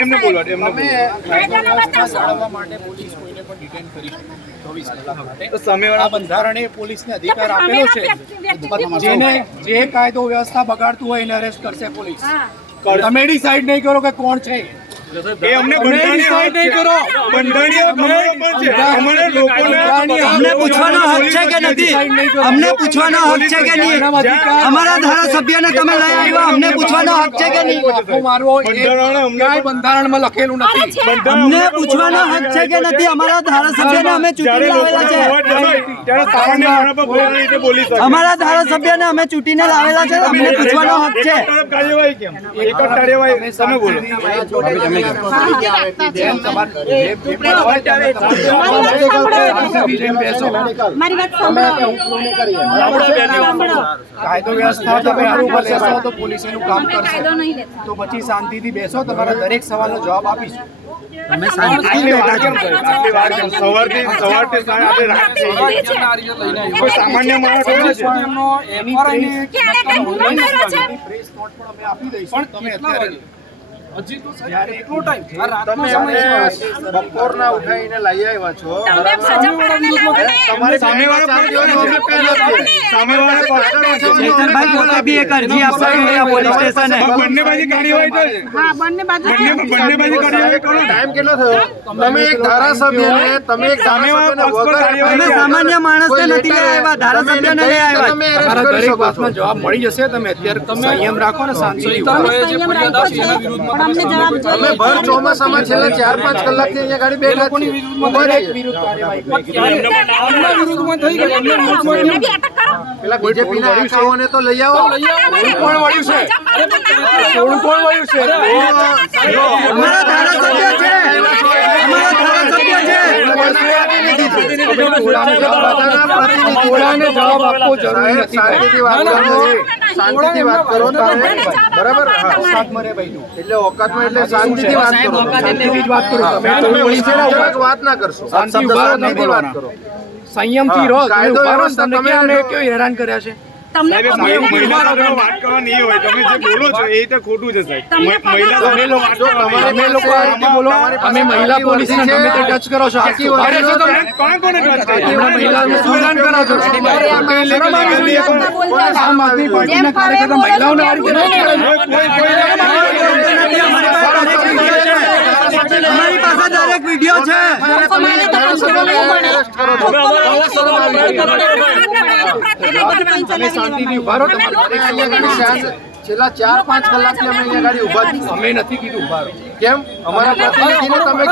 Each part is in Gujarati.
એમને બોલો સામેવાળા બંધારણે પોલીસને અધિકાર આપેલો છે જેને જે કાયદો વ્યવસ્થા બગાડતું હોય એને અરેસ્ટ કરશે પોલીસ. તમે ડિસાઈડ નહીં કરો કે કોણ છે એ અમને ડિસાઈડ નહીં કરો. બંધારણીય ખબરો પણ છે અમારે લોકોને અમને પૂછવાનો હક છે કે નથી? અમને પૂછવાનો હક છે કે નહીં? અમારા ધારાસભ્યને તમે લઈ આવ્યા, અમને પૂછવાનો હક છે કે નહીં? બંધારણમાં લખેલું નથી. અમને પૂછવાનો હક છે કે નથી? અમારા ધારાસભ્યને અમે ચૂંટીને લાવેલા છે. અમારા ધારાસભ્યને અમે ચૂંટીને લાવેલા છે, અમને પૂછવાનો હક છે. કાર્યવાહી કેમ? એક જ કાર્યવાહી તમે બોલો. કાયદો વ્યવસ્થા તમે સારું કરશો તો પોલીસ એનું કામ કરશે. તો પછી શાંતિથી બેસો, તમારા દરેક સવાલનો જવાબ આપીશું. અમે શાંતિથી સામાન્ય માણસ આપી દઈશું. તમે અત્યારે બપોરના ઉઠાઈને લઈ આવ્યા છો. બંને બાજુ કાર્યવાહી ટાઈમ કેટલો થયો? તમે એક ધારાસભ્યને અમે સામાન્ય માણસને નથી લઈ આવ્યા, ધારાસભ્યને લઈ આવ્યા. તમારા દરેક વાતનો જવાબ મળી જશે. તમે અત્યારે સંયમ રાખો ને શાંતિથી. અમે ભર ચોમાસામાં છેલ્લા 4-5 કલાકથી અહીંયા ગાડી બેઠા છીએ. પેલા બીજેપીના આકાઓને તો લઈ આવો. અમારા ધારાસભ્ય છે, અમારા ધારાસભ્ય છે. જવાબ આપવો જરૂરી નથી. શાંતિથી વાત કરો. બરાબર? એટલે ઓકાતમાં એટલે શાંતિથી વાત કરો. શાંતિથી જ વાત કરો. વાત ના કરશો. શાંતિથી વાત કરો. સંયમથી રહો. કાયદો વ્યવસ્થા તમે અમને કેવી હેરાન કર્યા છે? વાત કરવા નહીં હોય. તમે જે બોલો છો એ તો ખોટું છે સાહેબ. તમે લોકો આ રીતે બોલો. અમે મહિલા પોલીસને ગમે તે ટચ કરો છો. કોને ટચ કર્યું? મહિલાઓને શું હેરાન કરો છો? આમ આદમી પાર્ટીના કાર્યકર્તા મહિલાઓને આ રીતે અમારી પાસે દરેક વિડીયો છે. તમે શાંતિથી ઉભા રહો. છેલ્લા 4-5 કલાકથી અમે અહીંયા ગાડી ઉભા છીએ. અમે નથી કીધું ઉભા રહો. કેમ? અમારા પ્રતિનિધિને તમે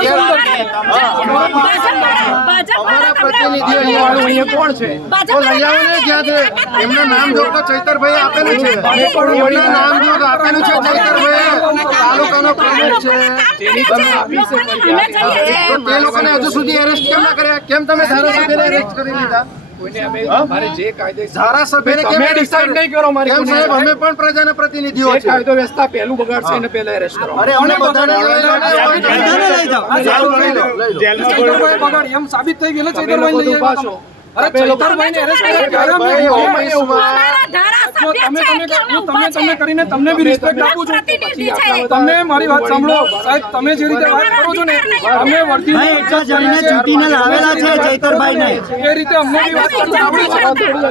અમારા પ્રતિનિધિ અહીંયા કોણ છે? તો લઈ આવો ને. જ્યાં છે એમનું નામ જો તો ચૈતરભાઈ આપેલું છે. એમનું નામ જો તો આપેલું છે ચૈતરભાઈ, તાલુકાનો પ્રમુખ છે. તેની તમે આપી છે. તો તે લોકોને હજુ સુધી અરેસ્ટ કેમ ના કર્યા? કેમ તમે ધારાસભ્યને અરેસ્ટ કરી લીધા? મારે જે કાયદે ધારાસભ્યને કેમ તમે ડિસાઈડ નહીં કરો. મારી કેમ સાહેબ? અમે પણ પ્રજાના પ્રતિનિધિઓ જે છે. કાયદો વ્યવસ્થા પહેલું બગાડશે એને પહેલા એરેસ્ટ કરો. અરે અમને બધાને લઈ જાઓ. એમ સાબિત થઈ ગયેલું ચૈતરભાઈ લઈ ઉભા છો. અરે ચૈતરભાઈને અરેસ્ટ તમે કરીને તમને બી રિસ્પેક્ટ આપું છું. તમે મારી વાત સાંભળો સાહેબ. તમે જે રીતે વાત કરો છો ને, અમે ભાઈ એટલા જણને ચૂંટીને લાવેલા છે ચૈતરભાઈને. એ રીતે અમને બી વાત કરતા આવડે છે.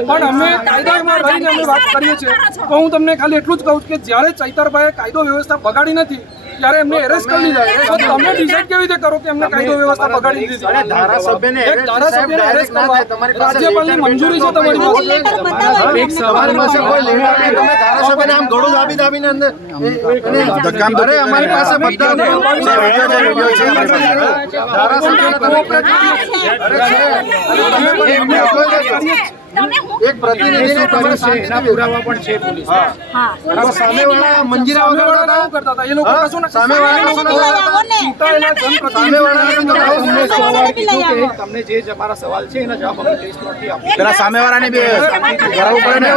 પણ અમે કાયદામાં રહીને અમે વાત કરીએ છીએ. તો હું તમને ખાલી એટલું જ કહું કે જ્યારે ચૈતરભાઈએ કાયદો વ્યવસ્થા બગાડી નથી ત્યારે એમને એરેસ્ટ કરી લીધા. તો તમે ડિસાઈડ કેવી રીતે કરો કે એમને કાયદો વ્યવસ્થા બગાડી દીધી? અરે ધારાસભ્યને એક ધારાસભ્યને એરેસ્ટ કરવા રાજ્યપાલની મંજૂરી છે તમારી પાસે? એક સવાલ પાસે કોઈ લેવા નહીં. તમે ધારાસભ્યને આમ ગળું દાબીને અંદર અરે અમારી પાસે બધા ધારાસભ્યને તમે એક પ્રતિનિધિને કર્યું છે એના પુરાવા પણ છે પોલીસ. સામેવાળા મંજીરા સામેવાળા શું કરતા હતા? એ લોકો કશું ના તમને જે અમારા સવાલ છે એના જવાબ અમે લિસ્ટ માંથી આપીએ. પેલા સામેવાળાને બી કરાવવું પડે ને.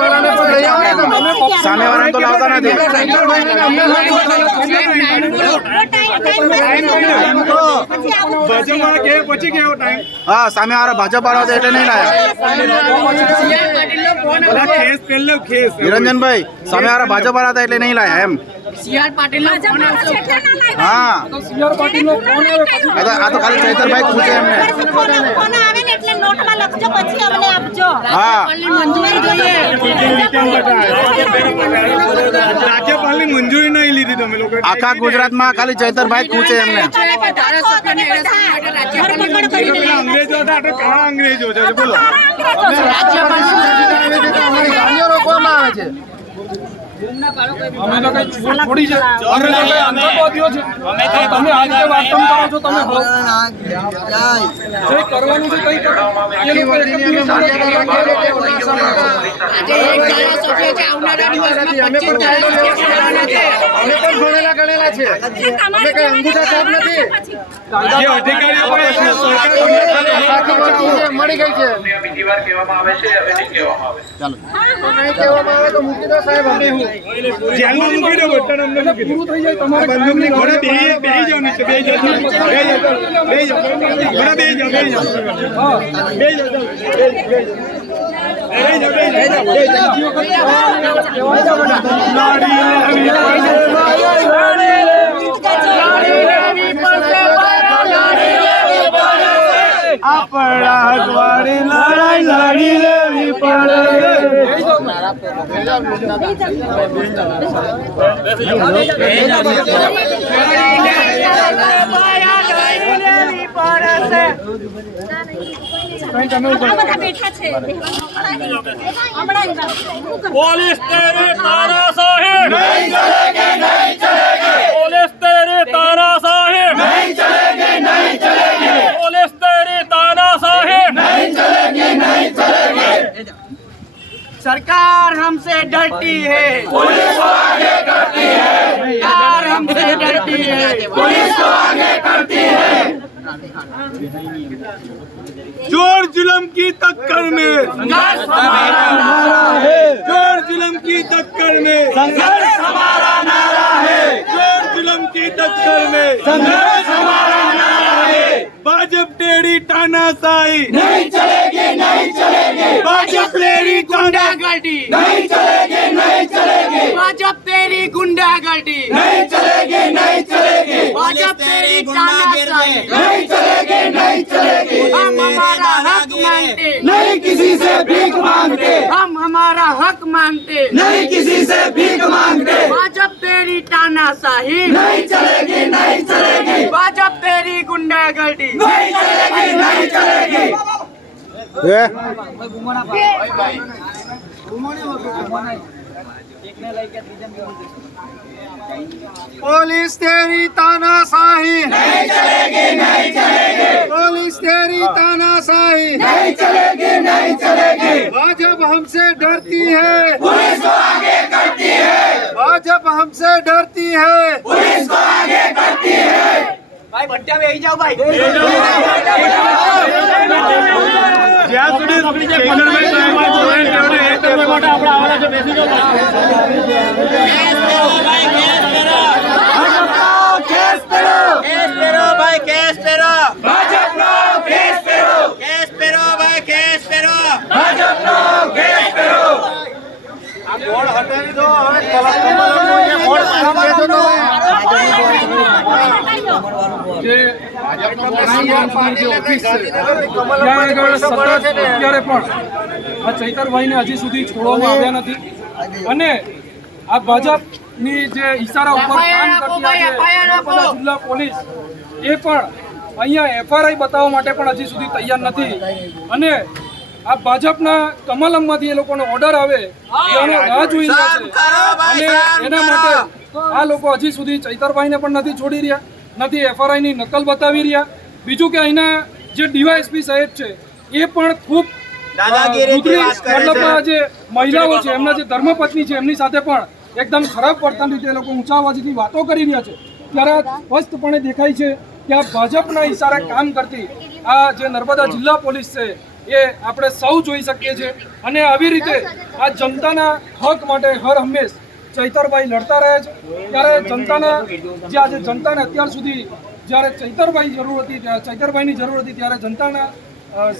સામેવાળાને તો લાવતા નથી. ભાજપવાળા કહે પછી કેવો ટાઈમ હા સામે વાળા ભાજપ વાળા હતા એટલે નહીં લાયા ખેસ પહેલો ખેસ નિરંજનભાઈ સામે વાળા ભાજપ વાળા હતા એટલે નહીં લાયા એમ હા સીઆર પાટીલનો ફોન આવે પછી આ તો ખાલી ચૈતરભાઈ પૂછે એમને હા રાજ્યપાલની મંજૂરી નહીં લીધી તમે લોકો આખા ગુજરાતમાં ખાલી ચૈતરભાઈ પૂછે એમને પેલા અંગ્રેજો હતા એટલે કાળા અંગ્રેજો છે બોલો રોકવામાં આવે છે અમે તો કઈ છોડી છે અમે તો કઈ આતંકવાદીઓ છે તમે આ રીતે વાતમ કરો છો તમે જે કરવાનું છે કઈ કરો એ લોકો એક જ દિવસમાં અમે પણ ભણેલા ગણેલા છે અમે કઈ અંગૂઠા સાહેબ નથી જે અધિકારીઓ હોય છે, સરકાર મળી ગઈ છે બીજી વાર કહેવામાં આવે છે હવે નહીં કહેવામાં આવે નહીં કહેવામાં આવે તો મૂકી દો સાહેબ અમને જેલમાં મૂકી દો બટન અમને મૂકી દો પૂરું થઈ જાય તમારે બંદૂકની ઘોડે બેહી જાઓ નીચે બેહી જાઓ બેહી જાઓ ઘોડે બેહી જાઓ બેહી જાઓ બેહી જાઓ આપણા હકવાળી લડાઈ લડી લેવી પડે પોલીસ તેરી તાનાશાહી નહીં ચલેगी नहीं चलेगी पुलिस तेरी तानाशाही नहीं चलेगी नहीं चलेगी पुलिस तेरी तानाशाही नहीं चलेगी नहीं चलेगी सरकार हमसे डरती है पुलिस को आगे करती है सरकार हमसे डरती है पुलिस को आगे करती है जोर जुल्म की टक्कर में संघर्ष हमारा नारा है जोर जुल्म की टक्कर में संघर्ष हमारा नारा है जोर जुल्म की टक्कर में संघर्ष हमारा नारा है भाजप टेढ़ी तानाशाही नहीं चलेगी नहीं चलेगी भाजप टेढ़ी गुंडागर्दी नहीं चलेगी नहीं चलेगी भाजप तेरी गुंडागर्दी नहीं चलेगी नहीं चलेगी भाजप तेरी तानाशाही नहीं चलेगी नहीं चलेगी हम हमारा हक मांगते नहीं किसी से भीख मांगते हम हमारा हक मांगते नहीं किसी से भीख मांगते भाजप तेरी तानाशाही नहीं चलेगी नहीं चलेगी भाजप तेरी गुंडागर्दी नहीं चलेगी नहीं चलेगी पुलिस तेरी तानाशाही नहीं चलेगी नहीं चलेगी पुलिस तेरी तानाशाही नहीं चलेगी नहीं चलेगी भाजप हमसे डरती है पुलिस को आगे करती है भाजप हमसे डरती है पुलिस को आगे करती है भाई भट्टा में जाओ भाई જ્યાં સુધી કેન્દ્રભાઈ સાહેબના જોડાણ તેઓને એક કરવા માટે આપણે આવાના છે બેસી જાઓ ભાજપનો કેસ પેરો ભાજપનો કેસ પેરો બોર્ડ હટાવી દો હવે કમલમનું બોર્ડ હટાવી દો જે જે ઓફિસ છે ત્યાં આગળ સતત અત્યારે પણ આ ચૈતરભાઈને હજી સુધી છોડવામાં આવ્યા નથી અને આ ભાજપની જે ઈશારા ઉપર કામ કરતી આ જે નર્મદા જિલ્લા પોલીસ એ પણ અહીંયા એફઆરઆઈ બતાવવા માટે પણ હજી સુધી તૈયાર નથી અને આ ભાજપના કમલમમાંથી એ લોકોનો ઓર્ડર આવે એનો રાહ જોઈ રહ્યા છે અને એના માટે આ લોકો હજી સુધી ચૈતરભાઈને પણ નથી છોડી રહ્યા, નથી એફઆરઆઈની નકલ બતાવી રહ્યા. બીજું કે અહીંના જે ડીવાયએસપી સાહેબ છે એ પણ ખૂબ મતલબ જે મહિલાઓ છે એમના જે ધર્મપત્ની છે એમની સાથે પણ એકદમ ખરાબ વર્તન રીતે એ લોકો ઊંચા અવાજથી વાતો કરી રહ્યા છે. ત્યારે સ્પષ્ટપણે દેખાય છે કે આ ભાજપના ઈશારે કામ કરતી આ જે નર્મદા જિલ્લા પોલીસ છે એ આપણે સૌ જોઈ શકીએ છીએ. અને આવી રીતે આ જનતાના હક માટે હર હંમેશ ચૈતરભાઈ લડતા રહે છે. ત્યારે જનતાના જે આજે જનતાને અત્યાર સુધી જ્યારે ચૈતરભાઈની જરૂર હતી ત્યારે જનતાના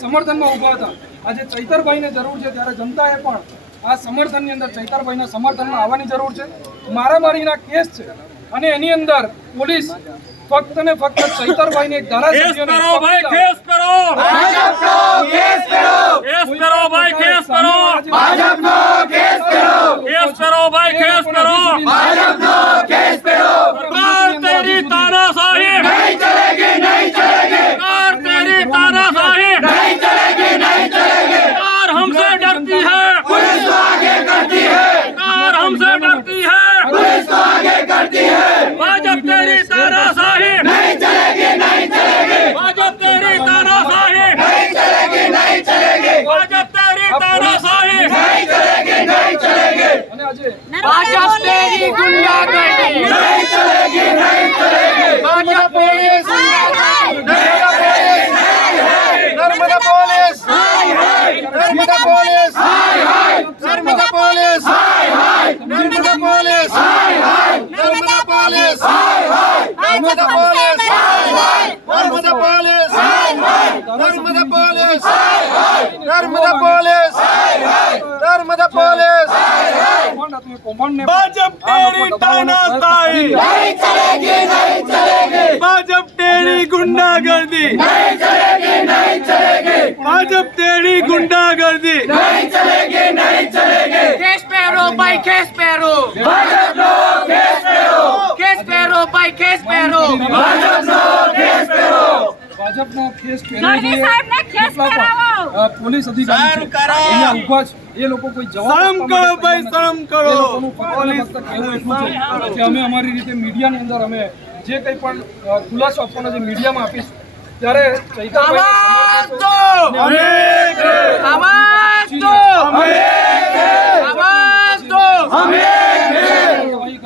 સમર્થનમાં ઊભા હતા. આજે ચૈતરભાઈને જરૂર છે ત્યારે જનતાએ પણ આ સમર્થનની અંદર ચૈતરભાઈના સમર્થનમાં આવવાની જરૂર છે. મારામારીના કેસ છે અને એની અંદર પોલીસ ફક્ત ને ફક્ત ચૈતરભાઈને એક ધારાસભ્યને કેસ કરો ભાઈ, કેસ કરો. सरकार तेरी तानाशाही नहीं चलेगी, नहीं चलेगी. सरकार तेरी तानाशाही नहीं चलेगी, नहीं चलेगी. सरकार हमसे डरती है, पुलिस तो आगे करती है. सरकार हमसे डरती है, पुलिस तो आगे करती है. भाजपा तेरी तानाशाही नहीं चलेगी, नहीं चलेगी. भाजपा तेरी तानाशाही नहीं चलेगी, नहीं चलेगी. भाजपा तेरी तानाशाही नहीं चलेगी, नहीं चलेगी. भाजपा तेरी गुंडागर्दी नहीं चलेगी, नहीं चलेगी. भाजपा तेरी Narmada police, Narmada police, Narmada police, Narmada police, Narmada police, Narmada police, Narmada police, Narmada police, Narmada police, Narmada police. Bhajap तेरी तानाशाही नहीं चलेगी, नहीं चलेगी. भाजप तेरी गुंडागर्दी नहीं चलेगी, नहीं चलेगी. भाजप तेरी गुंडागर्दी नहीं चलेगी, नहीं चलेगी. केस पेरो भाई केस पेरो भाजप नो केस पेरो. केस पेरो भाई केस पेरो भाजप नो केस पेरो. ભાજપનો કેસ ગઢવી સાહેબને કેસ કરાવો. પોલીસ અધિકારી છે અહીંયા ઊભા છે એ લોકો કોઈ જવાબ શરમ કરો ભાઈ, શરમ કરો. એ લોકોનું ફક્ત ને ફક્ત કહેવું એટલું છે કે અમે અમારી રીતે મીડિયાની અંદર અમે જે કંઈ પણ ખુલાસો આપવાનો છે મીડિયામાં આપીશું ત્યારે आवाज दो आवाज दो आवाज दो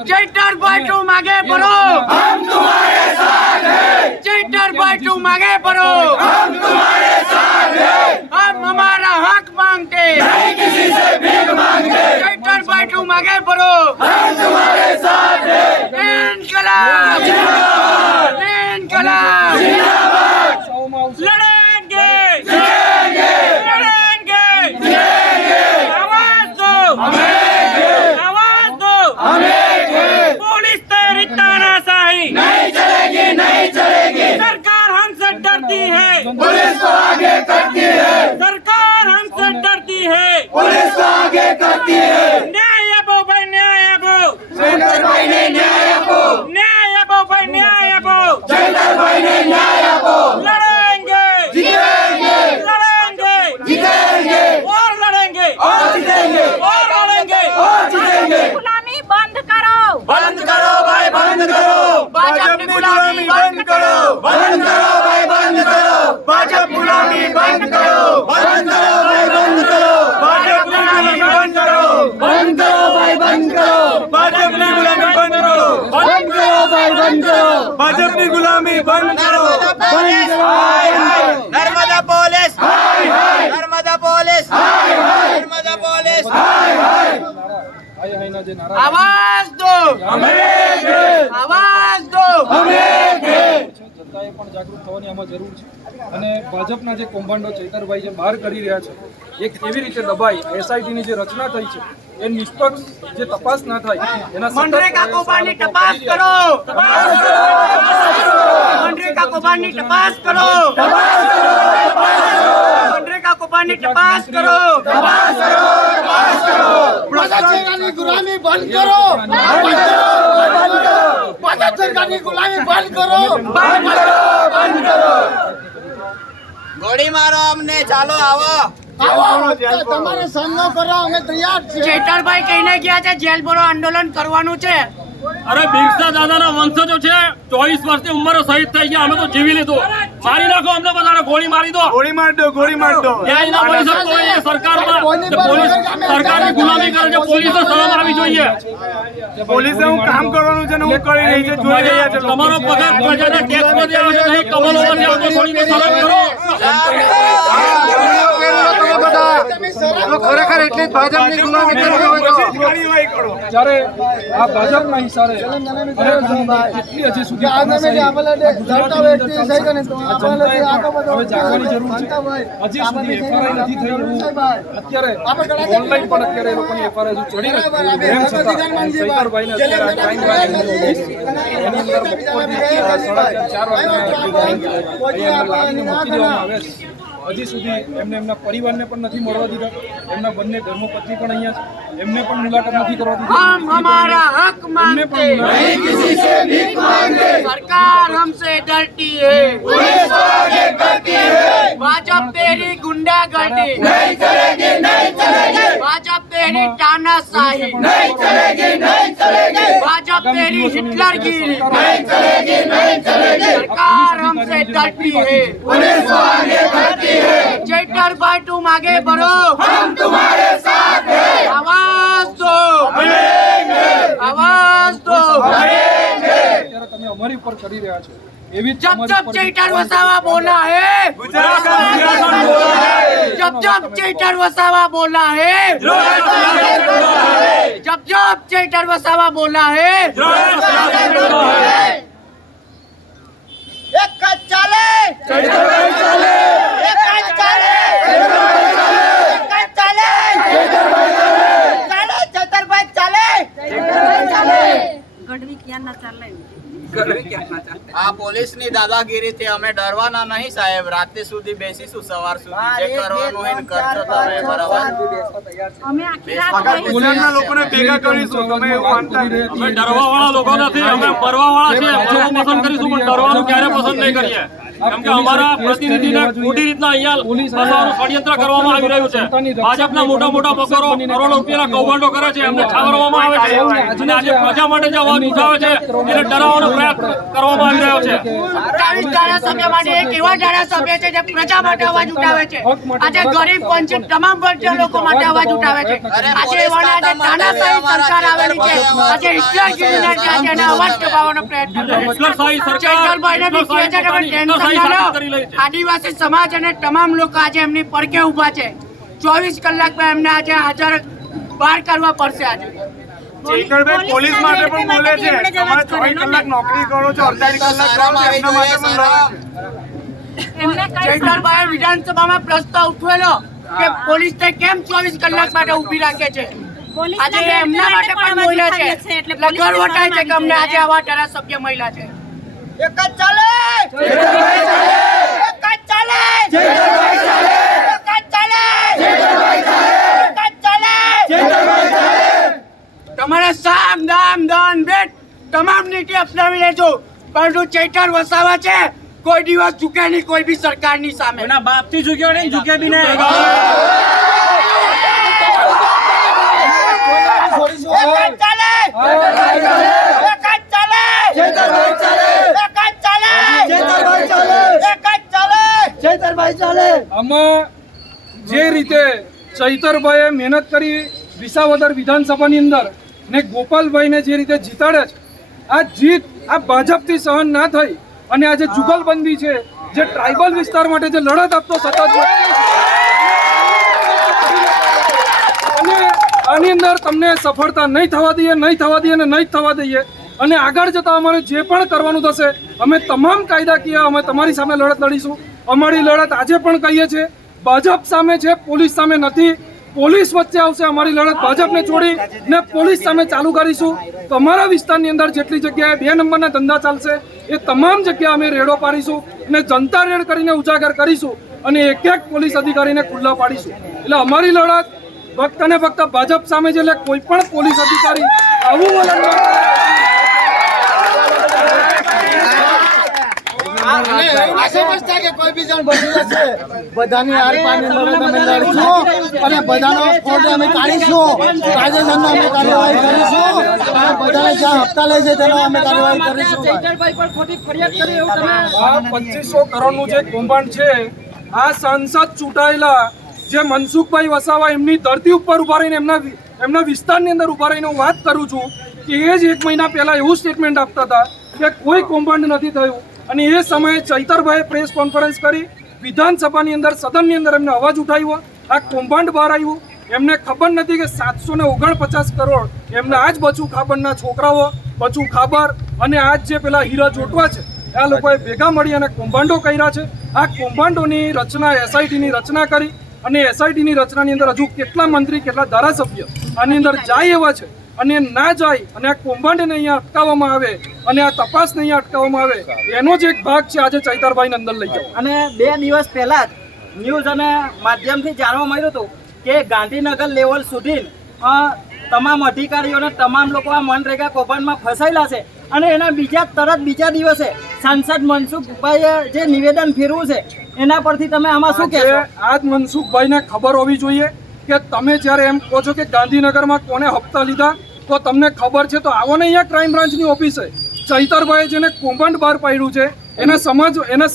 चैतर भाई तुम आगे बढ़ो, हम तुम्हारे साथ हैं. चैतर भाई तुम आगे बढ़ो, हम तुम्हारे साथ हैं. हम हमारा हक मांगते नहीं किसी से भीख मांगते. चैतर भाई तुम आगे बढ़ो, हम तुम्हारे साथ हैं. इनकलाब जिंदाबाद, इनकलाब जिंदाबाद. लड़ेंगे जितेंगे, लड़ेंगे जितेंगे. आवाज दो आवाज दो पुलिस तेरी तानाशाही नहीं चलेगी, नहीं चलेगी. सरकार हमसे डरती है, पुलिस तो आगे करती है, सरकार हमसे डरती है. पुलिस तो आगे करती है. न्याय अबो भाई न्याय अबो चैतर भाई ने न्याय आपो, न्याय अबो भाई न्याय अबो चैतर भाई ने न्याय आपो. लड़ेंगे जीतेंगे, लड़ेंगे जीतेंगे और लड़ेंगे और जीतेंगे और लड़ेंगे और जीतेंगे. ગુલામી બંધ કરો. बंद करो भाई, बंद करो. भाजपा गुलामी बंद करो, बंद करो भाई, बंद करो. भाजप गुलामी बंद करो. बंद करो भाई, बंद करो. भाजप गुलामी बंद करो. बंद करो भाई, बंद करो. भाजप की गुलामी बंद करो. बंद करो भाई, बंद करो. भाजप की गुलामी बंद करो. नर्मदा पुलिस हाय हाय, नर्मदा पुलिस हाय हाय, नर्मदा पुलिस हाय हाय. હાય હાયના જે નારા आवाज दो आवाज दो જનતાએ પણ જાગૃત થવાની આમાં જરૂર છે અને ભાજપના જે કૌભાંડો ચૈતરભાઈ જે બહાર કરી રહ્યા છે એ કેવી રીતે દબાઈ એસઆઈટીની જે રચના થઈ છે એ નિષ્પક્ષ જે તપાસ ના થાય એના સતત मनरेगा कौभांडની તપાસ કરો, मनरेगा कौभांडની તપાસ કરો, मनरेगा कौभांडની તપાસ કરો. सरकारनी गुलामी बंद करो, भाजप सरकारनी गुलामी बंद करो, ગોળી મારો અમને, ચાલો આવો. તમારે સામનો કરવા અમે તૈયાર છીએ. ચેતરભાઈ કહીને ગયા છે જેલ ભરો આંદોલન કરવાનું છે. અરે બિરસા દાદાના વંશજો છે, 24 વર્ષની ઉંમરે શહીદ થઈ ગયા. અમે તો જીવી લીધું. મારી નાખો અમને બધાને, ગોળી મારી દો. ગોળી માર દો, ગોળી માર દો. ન્યાય ના મળી શકતો હોય એ સરકારમાં. જે પોલીસ સરકારની ગુલામી કરે છે, પોલીસને શરમ આવી જોઈએ. પોલીસે હું કામ કરવાનું છે ને હું કરી રહી છે, જોઈ રહ્યા છે લોકો. તમારો પગાર પ્રજાના ટેક્સમાંથી આવે છે, નહીં કમલોમાંથી આવતો. થોડી તો શરમ કરો. તમે શરમ તો ખરેખર એટલી જ ભાજપની ગુલામી કરવી હોય તો કાર્યવાહી કરો. જ્યારે આ ભાજપના હિસારે કેટલી હજી સુધી હવે જાગવાની જરૂર છે. હજી સુધી FRI નથી થઈ એવું અત્યારે ઓનલાઈન પણ અત્યારે એ લોકોની FRI હજુ ચડી નથી. એમ છતાં ચૈતરભાઈને અત્યારે આ ક્રાઇમ બ્રાન્ચ એની અંદર બપોરથી 4:30 વાગ્યાના અહીંયા લાવીને મૂકી દેવામાં આવ્યા છે. હજી સુધી એમને એમના પરિવારને પણ નથી મળવા દીધા. એમના બંને ધર્મપત્ની પણ અહીંયા છે, એમને પણ મુલાકાત નથી કરવા દીધી. हमारा हक मांगते नहीं किसी से भीख मांगते सरकार हमसे डरती है पुलिस आगे करती है भाजपा तेरी गुंडागर्दी नहीं चलेगी भाजपा तेरी तानाशाही नहीं चलेगी भाजपा तेरी हिटलरगिरी नहीं चलेगी सरकार हमसे डरती है पुलिस आगे करती है चैतर भाई तुम आगे बढ़ो हम तुम्हारे साथ हैं आवाज दो आवाज दो અત્યારે તમે અમારી ઉપર કરી રહ્યા છો એવી જ जब અમારી जब ઉપર चैतर वसावा बोला है जब जब चैतर वसावा बोला है जब जब चैतर वसावा बोला है एक कच चाले एक कच चाले एक कच चाले चाले चैतरभाई चाले ગઢવી ક્યાં ના ચાલે આ પોલીસની દાદાગીરીથી અમે ડરવાના નહીં સાહેબ. રાતે સુધી બેસીશું, સવાર સુધી જે કરવાનું હોય ને કરજો તમે, બરાબર? અમે આખી રાત પોલીસના લોકોને ભેગા કરીશું. તમે એવું માનતા નથી. અમે ડરવા વાળા લોકો નથી, અમે મરવા વાળા છીએ. મરવું પસંદ કરીશું પણ ડરવાનું ક્યારે પસંદ નહીં કરીએ. કેમ કે અમારા પ્રતિનિધિને ખોટી રીતના અહીંયા ફસાવાનું ષડયંત્ર કરવામાં આવી રહ્યું છે. ભાજપના મોટા મોટા પકડો કરોડો રૂપિયાના કૌભાંડો કરે છે, એમને છાવરવામાં આવે છે અને આજે પ્રજા માટે જે અવાજ ઉઠાવે છે એને ડરાવવાનો પ્રયાસ કરવામાં આવી રહ્યો છે. 27 ધારાસભ્ય માટે એક એવા ધારાસભ્ય છે જે પ્રજા માટે અવાજ ઉઠાવે છે. આજે ગરીબ વંચિત તમામ વર્ગના લોકો માટે અવાજ ઉઠાવે છે. આજે એવાને આજે તાનાશાહી સરકાર આવેલી છે, આજે હિટલરગીરીના જે આજે એના અવાજ દબાવવાનો પ્રયત્ન કરે છે. હિટલરશાહી સરકાર, ચૈતરભાઈને બી કહે છે કે ભાઈ ટેન્શન ના લો. આદિવાસી સમાજ અને તમામ લોકો આજે એમની પડકે ઊભા છે. 24 કલાકમાં એમને આજે હાજર બહાર કરવા પડશે. આજે ચૈતરભાઈ પોલીસ માટે પણ બોલે છે. તમારે 24 કલાક નોકરી કરો છો, 48 કલાક કરો છો, એમના માટે પણ લડે છે. એમને કઈ ચૈતરભાઈ વિધાનસભામાં પ્રસ્તાવ ઉઠવેલો કે પોલીસને કેમ 24 કલાક માટે ઊભી રાખે છે. આજે એમના માટે પણ બોલ્યા છે. એટલે ગર્વ થાય છે કે અમને આજે આવા ધારાસભ્ય મળ્યા છે. એક જ ચાલે એક જ ચાલે એક જ ચાલે એક જ ચાલે તમારે સામ દામ દાન ભેટ તમામ નીતિ અપનાવી લેજો, પરંતુ ચૈતર વસાવા છે કોઈ દિવસ ઝૂકે નહીં કોઈ બી સરકારની સામે. એના બાપથી ઝૂક્યો નહીં, ઝૂકે બી નહીં. આમાં જે રીતે ચૈતરભાઈએ મહેનત કરી વિસાવદર વિધાનસભાની અંદર ને ગોપાલભાઈને જે રીતે જીતાડે છે, આ જીત આ ભાજપથી સહન ના થઈ અને આ જે જુગલબંધી છે, જે ટ્રાઇબલ વિસ્તાર માટે જે લડત આપતો સતત અને આની અંદર તમને સફળતા નહીં થવા દઈએ અને નહીં થવા દઈએ. અને આગળ જતા અમારે જે પણ કરવાનું થશે અમે તમામ કાયદાકીય અમે તમારી સામે લડત લડીશું. અમારી લડત આજે પણ કહીએ છીએ ભાજપ સામે છે, પોલીસ સામે નથી. પોલીસ વચ્ચે આવશે અમારી લડત, ભાજપને છોડી ને પોલીસ સામે ચાલુ કરીશું. તમારા વિસ્તારની અંદર જેટલી જગ્યાએ 2 નંબરના ધંધા ચાલશે એ તમામ જગ્યાએ અમે રેડો પાડીશું અને જનતા રેડ કરીને ઉજાગર કરીશું અને એક એક પોલીસ અધિકારીને ખુલ્લા પાડીશું. એટલે અમારી લડત ફક્ત અને ફક્ત ભાજપ સામે છે. એટલે કોઈ પણ પોલીસ અધિકારી આવું વલણ ન કરે. સમજતા કે કોઈ બી જણ બચી જશે, બધાની આર પારની લડત અમે લડીશું અને બધાનો ફોટો અમે કાઢીશું. કાયદેસરનો અમે કાર્યવાહી કરીશું અને બધાને જ્યાં હપ્તા લે છે તેનો અમે કાર્યવાહી કરીશું. આ 2500 કરોડનું જે કૌભાંડ છે, આ સાંસદ ચૂંટાયેલા જે મનસુખભાઈ વસાવા એમની ધરતી ઉપર ઉભા રહીને એમના વિસ્તારની અંદર ઉભા રહીને હું વાત કરું છું કે એ જ 1 મહિના પહેલા એવું સ્ટેટમેન્ટ આપતા હતા કે કોઈ કૌભાંડ નથી થયું. અને એ સમયે ચૈતરભાઈએ પ્રેસ કોન્ફરન્સ કરી વિધાનસભાની અંદર સદનની અંદર એમને અવાજ ઉઠાવ્યો, આ કૌભાંડ બહાર આવ્યું એમને ખબર નથી કે 749 કરોડ એમના આજ બચુ ખાબરના છોકરાઓ, બચુ ખાબર અને આજ જે પેલા હીરા જોટવા છે આ લોકોએ ભેગા મળી અને કૌભાંડો કર્યા છે. આ કૌભાંડોની રચના એસઆઈટીની રચના કરી અને એસઆઈટીની રચનાની અંદર હજુ કેટલા મંત્રી કેટલા ધારાસભ્ય આની અંદર જાય એવા છે અને ના જાય અને આ કૌભાંડને અહીંયા અટકાવવામાં આવે અને આ તપાસને અહીંયા અટકાવવામાં આવે એનો જ એક ભાગ છે આજે ચૈતરભાઈને અંદર લઈ જાવ. અને 2 દિવસ પહેલા જ ન્યૂઝ અને માધ્યમથી જાણવા મળ્યું હતું કે ગાંધીનગર લેવલ સુધી તમામ અધિકારીઓને તમામ લોકો આ મનરેગા કૌભાંડમાં ફસાયેલા છે અને એના બીજા દિવસે સાંસદ મનસુખભાઈએ જે નિવેદન ફેરવું છે એના પરથી તમે આમાં શું કહેશો? આજ મનસુખભાઈને ખબર હોવી જોઈએ કે તમે જ્યારે એમ કહો છો કે ગાંધીનગરમાં કોને હપ્તા લીધા તો તમને ખબર છે તો આવો ને અહીંયા ક્રાઇમ બ્રાન્ચની ઓફિસે ચૈતરભાઈએ જેને કૌભાંડ બહાર પાડ્યું છે એના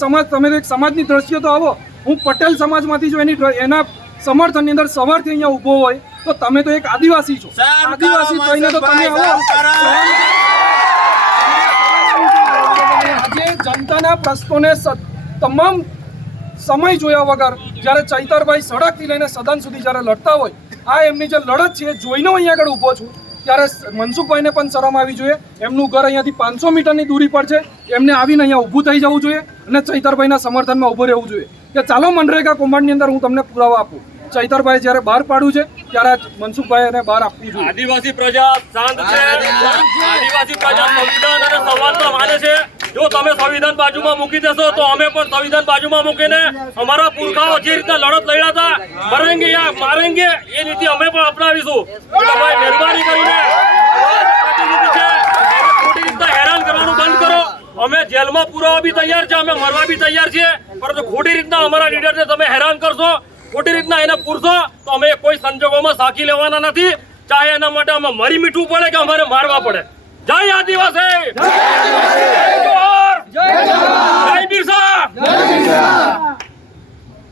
સમાજ તમે એક સમાજની દ્રષ્ટિએ તો આવો. હું પટેલ સમાજમાંથી જો એના સમર્થનની અંદર સવારથી અહીંયા ઊભો હોય તો તમે તો એક આદિવાસી છો. આદિવાસી થઈને તો તમે આવો આજે જનતાના પ્રશ્નોને તમામ સમય જોયા વગર જ્યારે ચૈતરભાઈ સડકથી લઈને સદન સુધી જ્યારે લડતા હોય આ એમની જે લડત છે એ જોઈને હું અહીંયા આગળ ઊભો છું ત્યારે મનસુખભાઈને પણ શરમ આવી જોઈએ. એમનું ઘર અહીંયાથી 500 મીટરની દૂરી પર છે. એમને આવીને અહીંયા ઊભું થઈ જવું જોઈએ અને ચૈતરભાઈના સમર્થનમાં ઊભું રહેવું જોઈએ કે ચાલો મનરેગા કૌભાંડની અંદર હું તમને પુરાવા આપું. ચૈતરભાઈ જ્યારે બહાર પાડ્યું છે ત્યારે મનસુખભાઈ એને બહાર આપવું જોઈએ. આદિવાસી પ્રજા શાંત છે. આદિવાસી પ્રજા સંવિધાન અને સંવાદમાં માને છે. જો તમે સંવિધાન બાજુમાં મૂકી દેશો તો અમે પણ સંવિધાન બાજુમાં મૂકીને અમારા પુરખાઓ જે રીતના લડત લડ્યા હતા મરેંગે યા મારેંગે એ નીતિ અમે પણ અપનાવીશું. ભાઈ મહેરબાની કરીને પ્રતિનિધિ છે ખોટી રીતના હેરાન કરવાનું બંધ કરો. અમે જેલમાં પુરાવા બી તૈયાર છે, અમે મરવા બી તૈયાર છીએ, પરંતુ ખોટી રીતના અમારા લીડરને તમે હેરાન કરશો, ખોટી રીતના એને પૂરશો તો અમે કોઈ સંજોગોમાં સાખી લેવાના નથી. ચાહે એના માટે અમે મરી મીઠવું પડે કે અમારે મારવા પડે. જય આદિવાસી, જય બિરસા.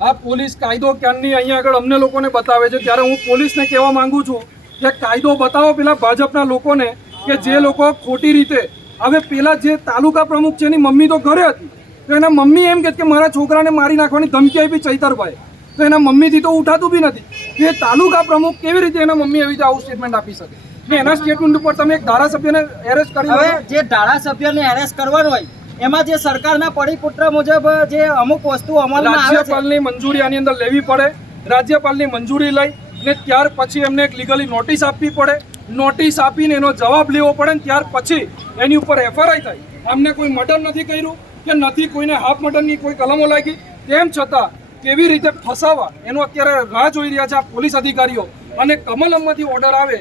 આ પોલીસ કાયદો ક્યારની અહીંયા આગળ અમને લોકોને બતાવે છે ત્યારે હું પોલીસને કહેવા માંગુ છું કે કાયદો બતાવો પેલા ભાજપના લોકોને કે જે લોકો ખોટી રીતે હવે પેલા જે તાલુકા પ્રમુખ છે એની મમ્મી તો ઘરે હતી તો એના મમ્મી એમ કે મારા છોકરાને મારી નાખવાની ધમકી આપી ચૈતરભાઈ તો એના મમ્મીથી તો ઉઠાતું બી નથી કે તાલુકા પ્રમુખ કેવી રીતે એના મમ્મી એવી રીતે આવું સ્ટેટમેન્ટ આપી શકે. એના સ્ટેટમેન્ટ ઉપર તમે એક ધારાસભ્યને એરેસ્ટ કરી હવે જે ધારાસભ્યને એરેસ્ટ કરવાનું હોય એમાં જે સરકારના પરિપત્ર મુજબ જે અમુક વસ્તુ અમલમાં આવે છે રાજ્યપાલની મંજૂરી આની અંદર લેવી પડે. રાજ્યપાલની મંજૂરી લઈ અને ત્યાર પછી એમને એક લીગલી નોટિસ આપવી પડે. નોટિસ આપીને એનો જવાબ લેવો પડે ને ત્યાર પછી એની ઉપર એફઆરઆઈ થાય. અમને કોઈ મર્ડર નથી કર્યું કે નથી કોઈને હાફ મર્ડરની કોઈ કલમો લાગી તેમ છતાં કેવી રીતે ફસાવા એનો અત્યારે રાહ જોઈ રહ્યા છે આ પોલીસ અધિકારીઓ અને કમલમમાંથી ઓર્ડર આવે